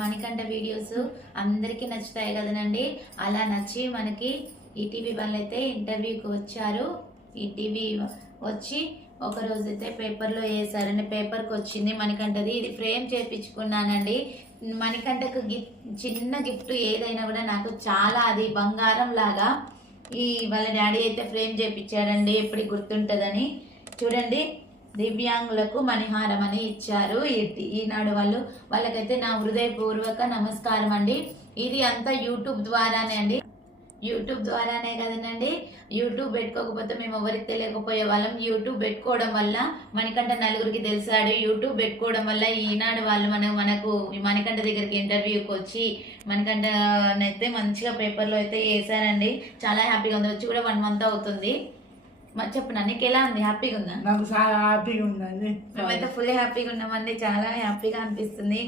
Manikanta videos అందరికీ నచ్చుతాయి కదనండి. అలా నచ్చి మనకి ఈటీవీ వాళ్ళు అయితే ఇంటర్వ్యూకి వచ్చారు. ఈటీవీ వచ్చి ఒక రోజు అయితే పేపర్లో వేసారండి. పేపర్కి వచ్చింది మణికంఠది. ఇది ఫ్రేమ్ చేయించుకున్నానండి. మణికంఠకు చిన్న గిఫ్ట్ ఏదైనా కూడా నాకు చాలా అది బంగారం లాగా వాళ్ళ డాడీ అయితే ఫ్రేమ్ చేయించారండి. ఎప్పటికి గుర్తుంటుందని. చూడండి, దివ్యాంగులకు మణిహారం అని ఇచ్చారు ఈనాడు వాళ్ళకైతే నా హృదయపూర్వక నమస్కారం అండి. ఇది అంతా యూట్యూబ్ ద్వారానే అండి. యూట్యూబ్ ద్వారానే కదనండి. యూట్యూబ్ పెట్టుకోకపోతే మేము ఎవరికి తెలియకపోయే వాళ్ళం. యూట్యూబ్ పెట్టుకోవడం వల్ల మణికంఠ నలుగురికి తెలిసాడు. యూట్యూబ్ పెట్టుకోవడం వల్ల ఈనాడు వాళ్ళు మనకు మణికంఠ దగ్గరికి ఇంటర్వ్యూకి వచ్చి మణికంఠ అయితే మంచిగా పేపర్లో అయితే వేసారండి. చాలా హ్యాపీగా ఉంది. వచ్చి కూడా 1 month అవుతుంది. చెప్పు, నీకు ఎలా ఉంది? హ్యాపీగా ఉందా? నాకు చాలా హ్యాపీగా ఉందండి. మేమైతే ఫుల్ హ్యాపీగా ఉన్నామండి. చాలా హ్యాపీగా అనిపిస్తుంది.